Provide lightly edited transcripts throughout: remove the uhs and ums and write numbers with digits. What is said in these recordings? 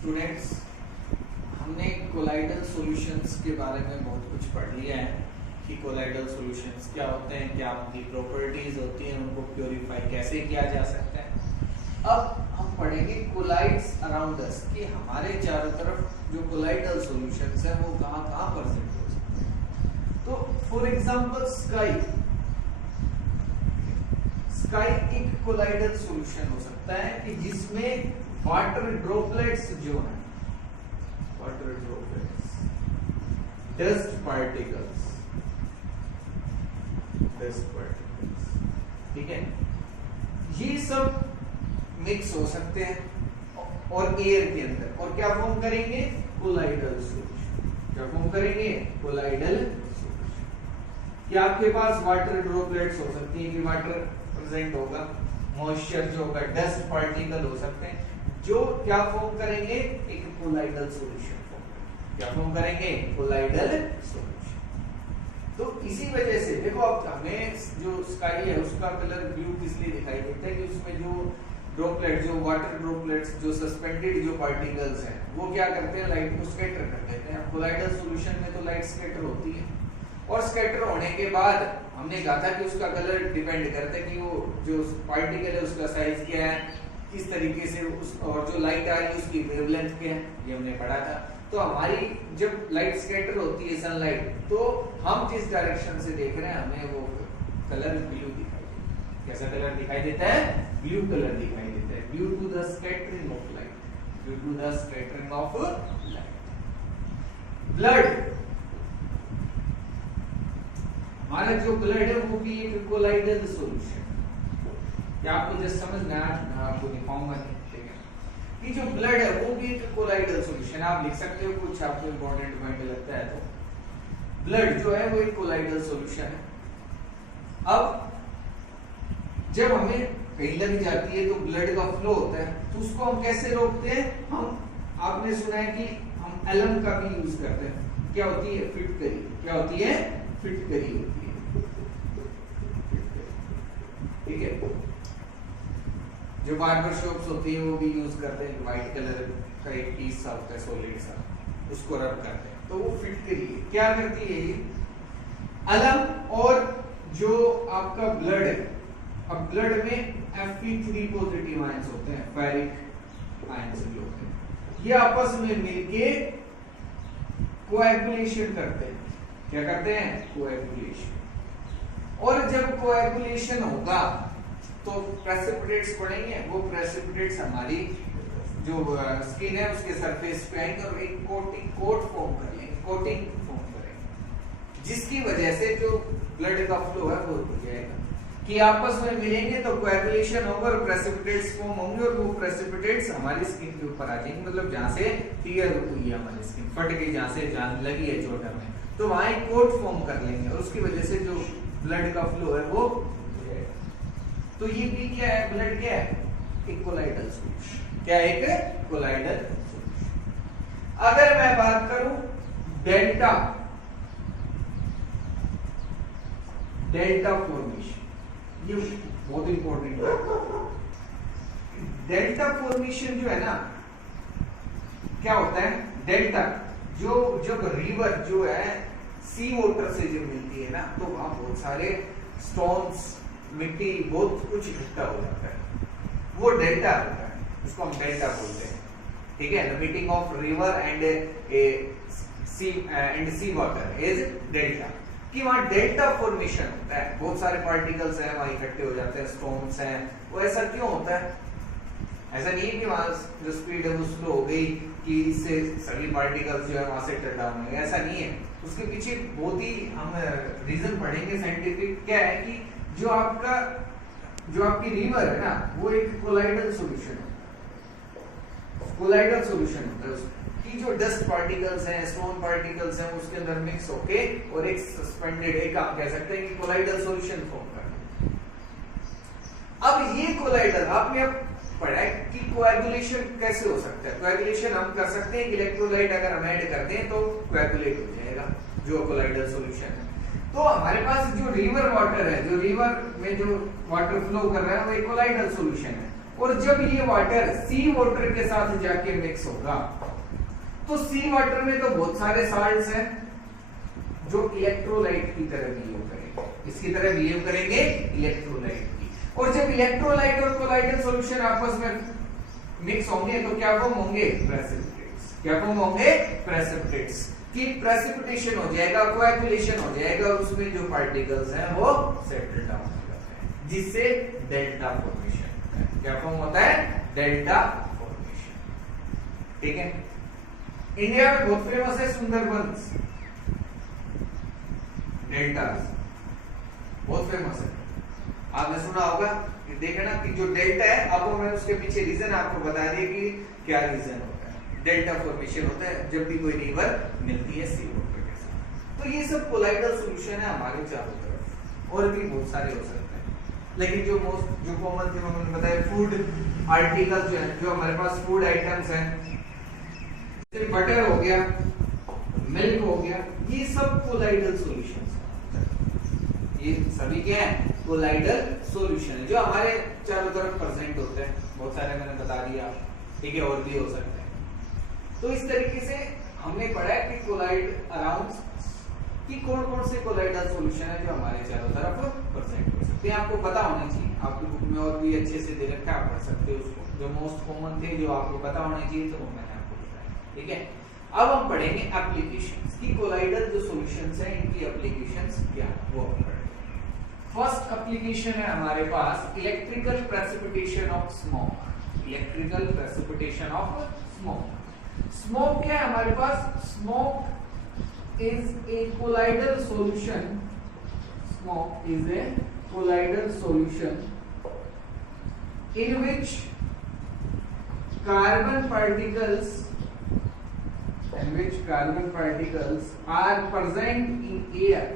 Students, हमने colloidal solutions के बारे में बहुत कुछ पढ़ लिया है कि कोलाइडल सॉल्यूशंस क्या होते हैं, क्या उनकी प्रॉपर्टीज होती हैं, उनको प्योरीफाई कैसे किया जा सकता है। अब हम पढ़ेंगे कोलाइड्स अराउंड अस कि हमारे चारों तरफ जो कोलाइडल सॉल्यूशंस हैं वो कहाँ प्रेजेंट हो सकते हैं। तो फॉर एग्जांपल स्काई एक कोलाइडल सॉल्यूशन हो सकता है कि जिसमें वाटर ड्रॉपलेट्स जो है, वाटर ड्रॉपलेट्स, डस्ट पार्टिकल्स, ठीक है, ये सब मिक्स हो सकते हैं और एयर के अंदर, और क्या फॉर्म करेंगे, कोलाइडल सॉल्यूशन। क्या फॉर्म करेंगे, कोलाइडल सॉल्यूशन। कि आपके पास वाटर ड्रॉपलेट्स हो सकती है कि वाटर प्रेजेंट होगा, मॉइस्चर जो होगा, डस्ट पार्टिकल हो सकते हैं जो क्या फॉर्म करेंगे, एक कोलाइडल सॉल्यूशन फॉर्म करेंगे। क्या फॉर्म करेंगे, कोलाइडल सॉल्यूशन। तो इसी वजह से देखो, अब हमें जो स्काई है उसका कलर ब्लू इसलिए दिखाई देता है कि उसमें जो ड्रॉपलेट, जो वाटर ड्रॉपलेट्स, जो सस्पेंडेड जो पार्टिकल्स हैं वो क्या करते हैं, लाइट को स्कैटर कर देते हैं। कोलाइडल सॉल्यूशन में तो लाइट स्कैटर होती है, और स्कैटर होने के बाद हमने कहा था कि उसका कलर डिपेंड करता है कि वो जो पार्टिकल है उसका साइज क्या है, किस तरीके से उस, और जो लाइट आ रही है उसकी वेवलेंथ क्या है, ये हमने पढ़ा था। तो हमारी जब लाइट स्कैटर होती है, सनलाइट, तो हम जिस डायरेक्शन से देख रहे हैं हमें वो कलर ब्लू दिखाई देता है। कैसा कलर दिखाई देता है, ब्लू कलर दिखाई देता है, due to the scattering of light, due to the scattering of light. Blood, हमारा जो ब्लड है वो भी एक कोलाइडल सॉल्यूशन। क्या आपको जस्ट समझ में आया, मैं आपको दिखाऊंगा नहीं, ठीक है, कि जो ब्लड है वो भी एक कोलाइडल सॉल्यूशन। आप लिख सकते हो, कुछ आपको इंपॉर्टेंट पॉइंट लगता है तो ब्लड जो है वो एक कोलाइडल सॉल्यूशन है। अब जब हमें कहीं लग जाती है तो ब्लड का फ्लो होता है, तो उसको हम कैसे रोकते हैं, हम आपने सुना है कि हम एलम का भी यूज करते हैं। क्या होती है, फिटकरी। क्या होती है, फिटकरी होती है, ठीक है। जो बार्बर शॉप्स होती है वो भी यूज करते हैं, व्हाइट कलर का एक पीस सा होता है, सॉलिड सा, उसको रब करते हैं, तो वो फिटकरी है। क्या करती है ये, अलम और जो आपका ब्लड है, अब ब्लड में Fe3 पॉजिटिव आयंस होते हैं, फेरिक आयंस भी होते हैं, ये आपस में मिलके कोएगुलेशन करते हैं। क्या करते हैं, कोएगुलेशन। और जब कोएगुलेशन होगा तो प्रेसिपिटेट्स पड़ेंगे, वो प्रेसिपिटेट्स हमारी जो स्किन है उसके सरफेस पे आएंगे और एक कोट फॉर्म कर लेंगे, कोटिंग फॉर्म करेंगे, जिसकी वजह से जो ब्लड का फ्लो है वो हो जाएगा, कि आपस में मिलेंगे तो कोएगुलेशन होगा और प्रेसिपिटेट्स फॉर्म होंगे, और वो प्रेसिपिटेट्स हमारी स्किन के ऊपर आ जाएंगे, मतलब जहां से टीयर हुई है हमारी स्किन, फट गई, जहां से जान लगी है चोट हमें, तो वहां एक कोट फॉर्म कर लेंगे, और उसकी वजह से जो ब्लड का फ्लो है वो हो जाएगा। तो ये भी क्या है, ब्लड क्या है, एक कोलाइडल सॉल्यूशन। क्या है, एक कोलाइडल सॉल्यूशन। अगर मैं बात करूं डेल्टा, डेल्टा फॉर्मेशन, ये बहुत इंपॉर्टेंट है। डेल्टा फॉर्मेशन जो है ना, क्या होता है, डेल्टा जो जब रिवर जो है सी वाटर से जो मिलती है ना, तो वहां बहुत सारे स्टोन्स, मिट्टी, बहुत कुछ इकट्ठा हो जाता है, वो डेल्टा होता है, उसको हम डेल्टा बोलते हैं, ठीक है। The meeting of river and sea water is delta, कि वहां डेल्टा फॉर्मेशन होता है, बहुत सारे पार्टिकल्स हैं वहां इकट्ठे हो जाते हैं, स्टोन्स हैं। वो ऐसा क्यों होता है, ऐसा नहीं है कि वहां जो स्पीड है वो स्लो हो गई कि इससे सभी पार्टिकल्स जो है वहां से टच डाउन हो गए, ऐसा नहीं है। उसके पीछे बहुत ही हम रीजन पढ़ेंगे साइंटिफिक। क्या है कि जो आपकी रिवर है ना, वो एक कोलाइडल सॉल्यूशन होता है, कोलाइडल सॉल्यूशन होता है उसमें, कि जो डस्ट पार्टिकल्स हैं, स्टोन पार्टिकल्स हैं, उसके अंदर मिक्स होके और एक सस्पेंडेड, एक आप कह सकते हैं कि कोलाइडल सॉल्यूशन फॉर्म करते हैं। अब ये कोलाइडल आपने अब पढ़ा है कि कोएगुलेशन कैसे हो सकता है। कोएगुलेशन हम कर सकते हैं कि इलेक्ट्रोलाइट अगर हम ऐड करते हैं तो कोएगुलेट हो जाएगा जो कोलाइडल सॉल्यूशन है। तो हमारे पास जो रिवर वाटर है, जो रिवर में जो वाटर फ्लो कर रहा है वो एक कोलाइडल सॉल्यूशन है, और जब ये वाटर सी वाटर के साथ जाके मिक्स होगा तो सी वाटर में तो बहुत सारे साल्ट्स हैं जो इलेक्ट्रोलाइट की तरह बिहेव करेंगे, इसकी तरह बिहेव करेंगे इलेक्ट्रोलाइट की। और जब इलेक्ट्रोलाइट और कोलाइडल सॉल्यूशन आपस में मिक्स होंगे तो क्या फॉर्म होंगे? प्रेसिपिटेट्स। क्या फॉर्म होंगे? प्रेसिपिटेट्स। कि प्रेसिपिटेशन हो जाएगा, कोएगुलेशन हो जाएगा, उसमें जो पार्टिकल्स हैं वो सेटल डाउन हो जाते हैं, जिससे डेल्टा फॉर्मेशन होता है। क्या फॉर्म होता है? Delta formation. ठीक है। इंडिया में बहुत फेमस है सुंदरबंस, डेल्टा बहुत फेमस है, आपने सुना होगा। देखे ना कि जो डेल्टा है, अब मैं उसके पीछे रीजन आपको बता दिया कि क्या रीजन होता है। डेल्टा फॉर्मेशन होता है जब भी कोई रिवर मिलती है सी वाटर के साथ। तो ये सब कोलाइडल सॉल्यूशन है हमारे चारों तरफ, और भी बहुत सारे हो सकते हैं, लेकिन जो कॉमन थे मैंने बताया, फूड आर्टिकल जो है, जो हमारे पास फूड आइटम्स हैं, जैसे बटर हो गया, मिल्क हो गया, ये सब कोलाइडल सॉल्यूशंस हैं। ये सभी क्या है? कोलाइडल सॉल्यूशन है, जो हमारे चारों तरफ प्रेजेंट होते हैं। बहुत सारे मैंने बता दिया, ठीक है, और भी हो सकते हैं। तो इस तरीके से हमने पढ़ा है कि कोलाइड अराउंड कि कौन कौन से कोलाइडल सॉल्यूशन है जो हमारे चारों तरफ प्रेजेंट हो सकते हैं। आपको पता होना चाहिए, आपकी बुक में और भी अच्छे से दे रखा है, आप पढ़ सकते हो उसको। जो मोस्ट कॉमन थे, जो आपको पता होना चाहिए, तो वो मैंने आपको बताया। ठीक है। अब हम पढ़ेंगे एप्लीकेशंस कि कोलाइडल जो सॉल्यूशंस हैं इनकी एप्लीकेशंस क्या है, वो हम पढ़ेंगे। फर्स्ट एप्लीकेशन है हमारे पास electrical precipitation of smoke. Electrical precipitation of smoke. Smoke क्या है हमारे पास? Smoke is a colloidal solution. Smoke is a colloidal solution in which carbon particles are present in air.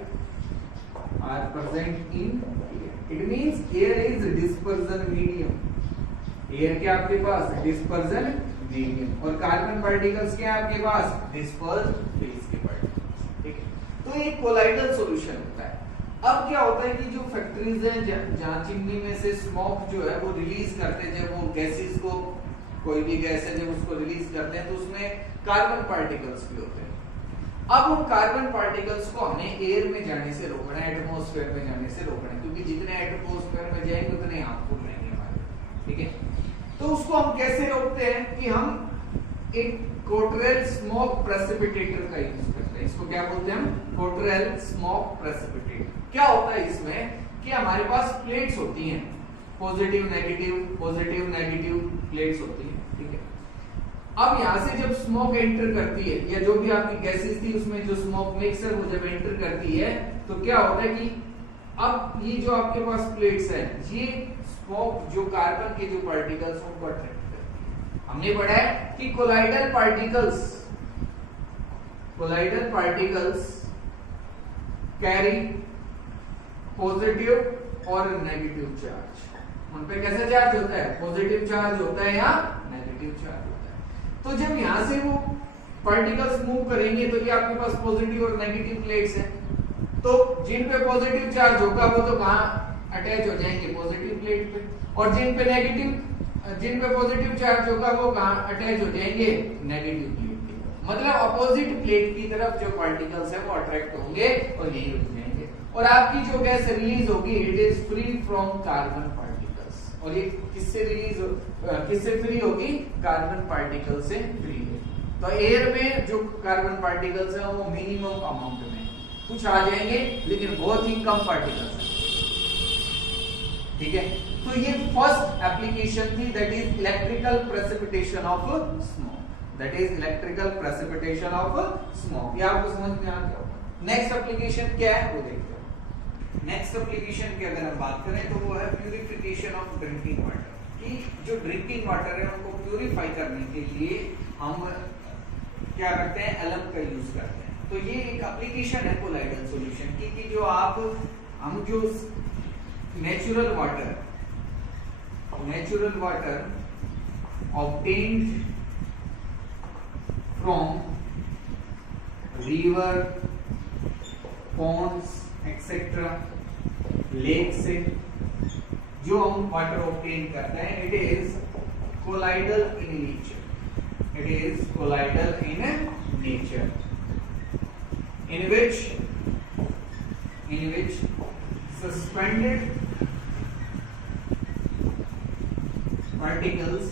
It means air is dispersion medium. Air क्या आपके पास? Dispersion medium. और carbon particles क्या आपके पास? डिस्पर्स फेज के particles. ठीक है। तो एक कोलाइडल सॉल्यूशन होता है। अब क्या होता है कि जो फैक्ट्रीज हैं जहां चिमनी में से स्मोक जो है वो रिलीज करते हैं, जब वो गैसेस को, कोई भी गैस है जब उसको रिलीज करते हैं तो उसमें कार्बन पार्टिकल्स भी होते हैं। अब उन कार्बन पार्टिकल्स को हमें एयर में जाने से रोकना है, एटमॉस्फेयर में जाने से रोकना है, क्योंकि जितने एटमॉस्फेयर में जाएंगे उतने हार्मफुल रहेंगे हमारे। ठीक है। तो उसको हम कैसे रोकते हैं कि हम एक कोटरेल स्मोक प्रेसिपिटेटर का यूज करते हैं। इसको क्या बोलते हैं हम? कोटरेल स्मोक प्रेसिपिटेटर। क्या होता है इसमें कि हमारे पास प्लेट्स होती हैं, पॉजिटिव नेगेटिव प्लेट्स होती हैं। ठीक है। अब यहां से जब स्मोक एंटर करती है, या जो भी आपकी गैसेस थी उसमें जो स्मोक मिक्सर वो जब एंटर करती है तो क्या होता है कि अब ये जो आपके पास प्लेट्स है, ये स्मोक जो कार्बन के जो पार्टिकल्स उनको अट्रैक्ट करती है। हमने पढ़ा है कि कोलाइडल पार्टिकल्स कैरी पॉजिटिव और नेगेटिव चार्ज। उन पे कैसा चार्ज होता है? पॉजिटिव चार्ज होता है या नेगेटिव चार्ज होता है। तो जब यहां से वो पार्टिकल्स मूव करेंगे तो ये आपके पास पॉजिटिव और नेगेटिव प्लेट्स हैं, तो जिन पे पॉजिटिव चार्ज होगा वो तो कहां अटैच हो जाएंगे? पॉजिटिव प्लेट पे। और जिन पे पॉजिटिव चार्ज होगा वो कहां अटैच हो जाएंगे? नेगेटिव प्लेट पे। मतलब अपोजिट प्लेट की तरफ जो पार्टिकल्स है वो अट्रैक्ट होंगे और यही रुक जाएंगे। और आपकी जो गैस रिलीज होगी it is free from carbon particles. और ये किससे फ्री होगी? कार्बन पार्टिकल से फ्री होगी। तो एयर में जो कार्बन पार्टिकल्स हैं वो मिनिमम अमाउंट में कुछ आ जाएंगे, लेकिन बहुत ही कम पार्टिकल्स हैं। ठीक है। तो ये फर्स्ट एप्लीकेशन थी, that is electrical precipitation of smoke. ये आपको समझ में आ गया होगा। नेक्स्ट एप्लीकेशन क्या है वो देखते हैं। नेक्स्ट एप्लीकेशन की अगर हम बात करें तो वो है प्यूरिफिकेशन ऑफ ड्रिंकिंग वाटर। कि जो ड्रिंकिंग वाटर है उनको प्यूरिफाई करने के लिए हम क्या करते हैं? एलम का यूज करते हैं। तो ये एक एप्लीकेशन है कोलाइडल सॉल्यूशन की, कि जो हम जो natural water obtained from river, ponds, etc. Lake से जो हम वाटर ऑब्टेन करते हैं, it is colloidal in nature, it is colloidal in nature, in which suspended particles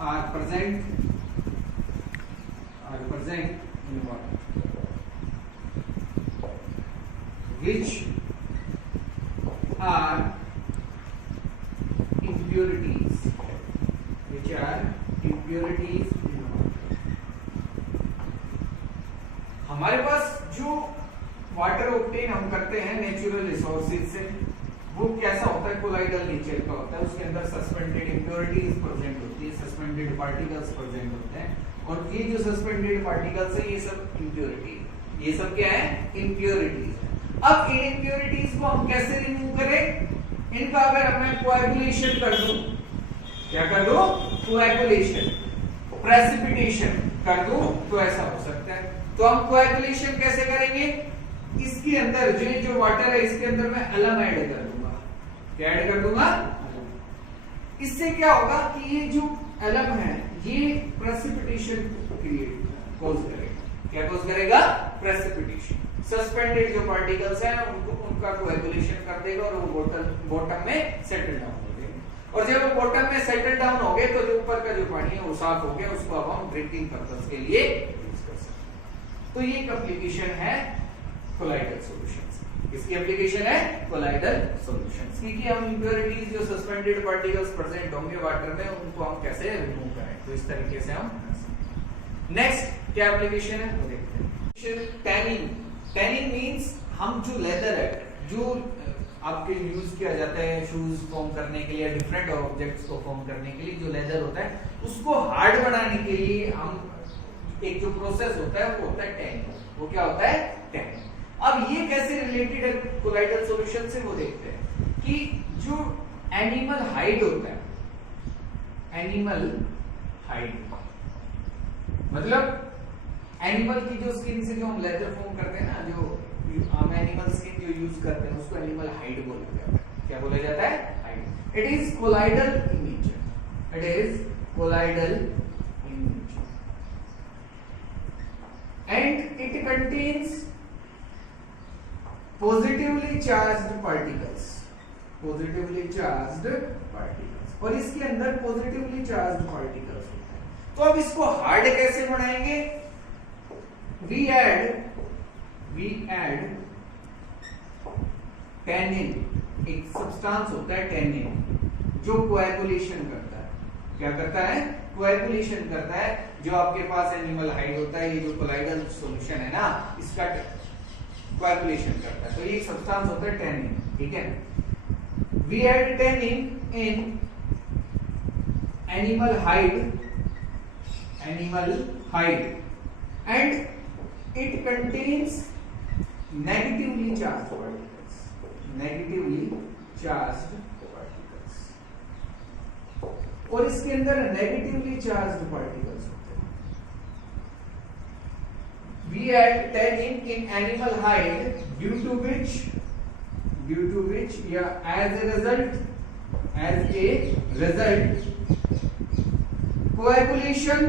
are present in water, which are impurities, in water. हमारे पास जो water obtain हम करते हैं नेचुरल रिसोर्सेज से, वो कैसा होता है, कोलाइडल नेचर का होता है, उसके अंदर सस्पेंडेड इंप्योरिटीज प्रेजेंट होती है, सस्पेंडेड पार्टिकल्स प्रेजेंट होते हैं, और ये जो सस्पेंडेड पार्टिकल्स है ये सब इंप्योरिटी, ये सब क्या है, इंप्योरिटीज। अब इन इंप्योरिटीज को हम कैसे रिमूव करें, इनका अगर मैं कोएगुलेशन कर दूं, क्या कर दूं, कोएगुलेशन, प्रेसिपिटेशन कर दूं, तो ऐसा हो सकता है। तो हम कोएगुलेशन कैसे करेंगे, इसके अंदर जो वाटर है इसके अंदर मैं अलम ऐड कर दूंगा, क्या ऐड कर दूंगा, इससे क्या होगा कि ये जो अलम है ये प्रेसिपिटेशन क्रिएट कॉज करेगा, क्या कॉज करेगा, प्रेसिपिटेशन। सस्पेंडेड जो पार्टिकल्स हैं उनका कोएगुलेशन कर देगा और वो बॉटम में सेटल डाउन हो जाएगा, और जब वो बॉटम में सेटल डाउन हो गए तो जो ऊपर का जो पानी है वो साफ हो गया, उसको अब हम ड्रिंकिंग पर्पस के लिए यूज कर सकते हैं। तो ये एक एप्लीकेशन है कोलाइडल सॉल्यूशंस। इसकी एप्लीकेशन है कोलाइडल सॉल्यूशंस, क्योंकि हम इंप्योरिटीज जो सस्पेंडेड पार्टिकल्स प्रेजेंट होंगे वाटर में उनको हम कैसे रिमूव करें, तो इस तरीके से हम कर सकते हैं। नेक्स्ट क्या एप्लीकेशन है वो देखते हैं। टैनिंग, टैनिंग मींस हम जो लेदर है जो आपके यूज किया जाता है शूज फॉर्म करने के लिए, डिफरेंट ऑब्जेक्ट्स को फॉर्म करने के लिए जो लेदर होता है उसको हार्ड बनाने के लिए हम एक जो प्रोसेस होता है वो होता है टैनिंग, वो क्या होता है, टैनिंग। अब ये कैसे रिलेटेड है कोलाइडल सॉल्यूशन से वो देखते हैं कि जो एनिमल हाइड होता है, एनिमल हाइड मतलब एनिमल की जो स्किन से जो हम लेदर फॉर्म करते हैं ना, जो हम एनिमल स्किन जो यूज करते हैं उसको एनिमल हाइड बोला जाता है, क्या बोला जाता है, hide. It is colloidal in nature, it is colloidal in nature and it contains positively charged particles, positively charged particles, और इसके अंदर positively charged particles होते हैं। तो अब इसको हार्ड कैसे बनाएंगे, we add tannin, एक सब्सटेंस होता है tannin जो कोएगुलेशन करता है, क्या करता है, कोएगुलेशन करता है। जो आपके पास एनिमल हाइड होता है, ये जो कोलाइडल सॉल्यूशन है ना इसका कोएगुलेशन करता है, तो ये सब्सटेंस होता है टैनिन, ठीक है। We add tannin in animal hide and it contains negatively charged particles, negatively charged particles, और इसके अंदर नेगेटिवली चार्ज्ड पार्टिकल्स होते हैं। We add tannin in animal hide due to which as a result coagulation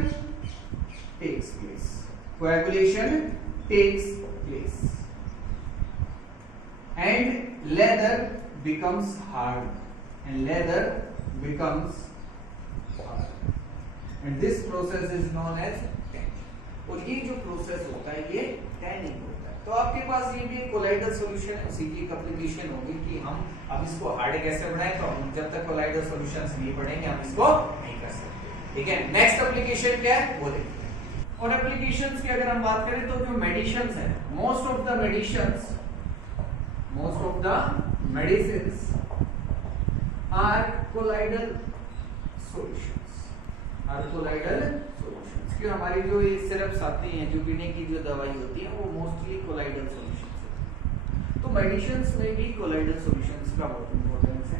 takes place and leather becomes hard, and this process is known as tanning। और ये जो process होता है ये टैनिंग होता है। तो आपके पास ये भी एक कोलाइडल सॉल्यूशन है, उसी की एक एप्लीकेशन होगी कि हम अब इसको हार्ड कैसे बनाएं, तो हम जब तक कोलाइडल सॉल्यूशंस नहीं पढ़ेंगे हम इसको नहीं कर सकते, ठीक है। नेक्स्ट एप्लीकेशन क्या है वो देखते हैं। और एप्लीकेशंस की अगर हम बात करें तो जो मेडिसिन्स हैं, most of the medicines are colloidal solutions, क्यों हमारी जो ये सिरप्स आती हैं, जो पीने की जो दवाई होती है वो मोस्टली कोलाइडल सॉल्यूशंस है। तो मेडिसिन्स में भी कोलाइडल सॉल्यूशंस का बहुत इंपॉर्टेंस है।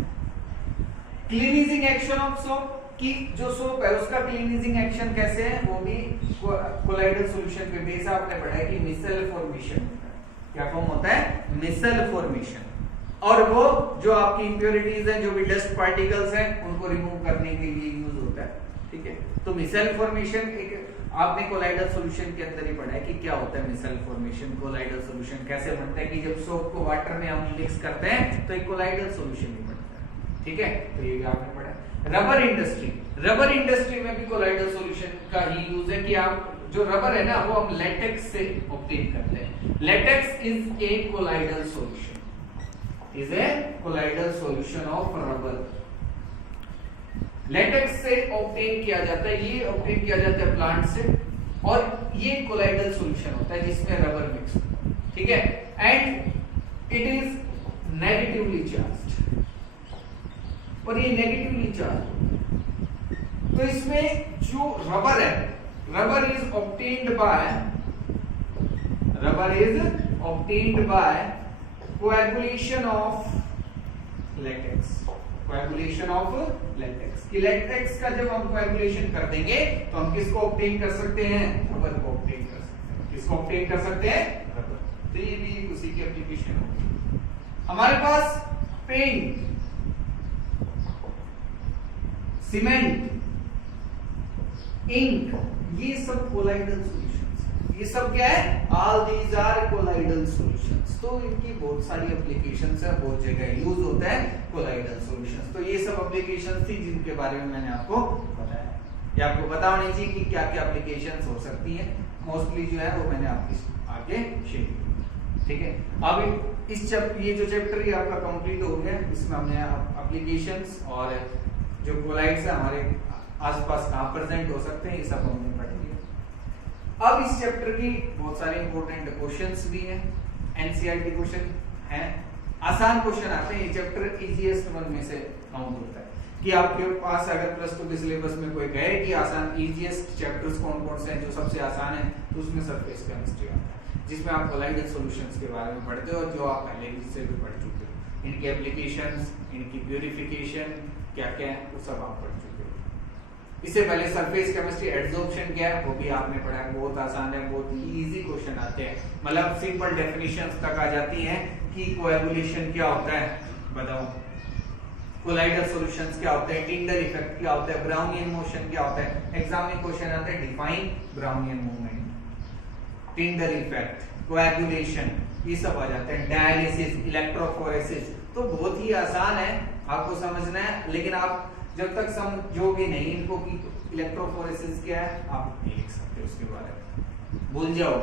क्लीनिजिंग एक्शन ऑफ सोप, की जो सोप है उसका क्लीनिजिंग एक्शन कैसे है, वो भी कोलाइडल सॉल्यूशन पे बेस आपने पढ़ा है कि मिसल फॉर्मेशन होता है। क्या फॉर्म होता है, मिसल फॉर्मेशन, और वो जो आपकी इंप्योरिटीज हैं, जो भी डस्ट पार्टिकल्स हैं, उनको रिमूव करने के लिए यूज होता है। ठीक है, तो मिसेल फॉर्मेशन एक आपने कोलाइडल सॉल्यूशन के अंदर ही पढ़ा है कि क्या होता है मिसेल फॉर्मेशन, कोलाइडल सॉल्यूशन कैसे बनता है, कि जब सोप को वाटर में हम मिक्स करते हैं तो एक कोलाइडल सॉल्यूशन ही बनता है। ठीक है, तो ये भी आपने पढ़ा है। रबर इंडस्ट्री, रबर इंडस्ट्री में भी कोलाइडल सॉल्यूशन का ही यूज है कि आप जो रबर है ना वो हम लेटेक्स से ऑब्टेन करते हैं। Latex is a colloidal solution, is a colloidal solution of rubber. Latex से ऑब्टेन किया जाता है, ये ऑब्टेन किया जाता है प्लांट से, और ये कोलाइडल सॉल्यूशन होता है जिसमें रबर मिक्स होता है। ठीक है, and it is negatively charged, और ये नेगेटिवली चार्ज। तो इसमें जो रबर है, rubber is obtained by coagulation of latex, coagulation of latex. कि लेटेक्स का जब हम कोएगुलेशन कर देंगे तो हम किसको ऑब्टेन कर सकते हैं, रबर को ऑब्टेन कर सकते हैं। किसको ऑब्टेन कर सकते हैं, रबर। तो ये भी उसी की एप्लीकेशन होगी। हमारे पास पेंट, सीमेंट, इंक, ये सब कोलाइडल सॉल्यूशंस। ये सब क्या है, all these are colloidal solutions. तो इनकी बहुत सारी एप्लीकेशंस है, बहुत जगह यूज होता है कोलाइडल सॉल्यूशंस। तो ये सब एप्लीकेशंस थी जिनके बारे में मैंने आपको बताया। ये आपको पता होनी चाहिए कि क्या क्या एप्लीकेशंस हो सकती हैं। मोस्टली जो है वो मैंने आपके आगे शेयर किया। ठीक है, अब इस ये जो चैप्टर ही आपका कंप्लीट हो गया, इसमें हमने एप्लीकेशंस और जो कोलाइड्स है हमारे आसपास कहाँ प्रेजेंट हो सकते हैं, ये सब हमने पढ़ लिया। अब इस चैप्टर की बहुत सारे इंपॉर्टेंट क्वेश्चंस भी हैं, एनसीईआरटी क्वेश्चन हैं, आसान क्वेश्चन आते हैं। ये चैप्टर इजीएस्ट वन में से काउंट होता है कि आपके पास अगर प्लस 2 के सिलेबस में कोई कहे कि आसान इजीएस्ट चैप्टर्स कौन कौन से हैं, जो सबसे आसान है, तो उसमें सरफेस केमिस्ट्री आता है, जिसमें आप कोलाइडल सॉल्यूशंस के बारे में पढ़ते हो और जो आप पहले से भी पढ़ चुके हो। इनके एप्लीकेशंस, इनकी प्यूरिफिकेशन क्या क्या है, वो सब आप पढ़ चुके हो। इससे पहले सरफेस केमिस्ट्री एडजॉर्प्शन क्या है वो भी आपने पढ़ा है, बहुत आसान है, बहुत ही इजी क्वेश्चन आते हैं। मतलब सिंपल डेफिनेशंस तक आ जाती हैं कि कोएगुलेशन क्या होता है बताओ, कोलाइडल सॉल्यूशंस क्या होते हैं, टिंडल इफेक्ट क्या होता है, ब्राउनियन मोशन क्या होता है। एग्जाम में क्वेश्चन आते हैं define Brownian movement, Tyndall effect, coagulation, ये सब आ जाते हैं। डायलिसिस, इलेक्ट्रोफोरेसिस, तो बहुत ही आसान है, आपको समझना है। लेकिन आप जब तक समझोगे नहीं इनको कि इलेक्ट्रोफोरेसिस क्या है, आप नहीं लिख सकते उसके बारे में, भूल जाओ।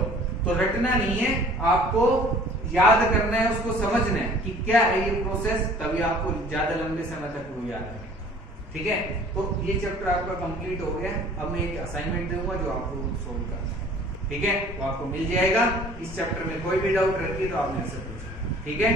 तो रटना नहीं है, आपको याद करना है, उसको समझना है कि क्या है ये प्रोसेस, तभी आपको ज्यादा लंबे समय तक वो याद है। ठीक है, तो ये चैप्टर आपका कंप्लीट हो गया। अब मैं एक असाइनमेंट दूंगा जो आपको सोल्व करना है। ठीक है, वो आपको मिल जाएगा। इस चैप्टर में कोई भी डाउट रखिए तो आप मेरे से पूछिए। ठीक है।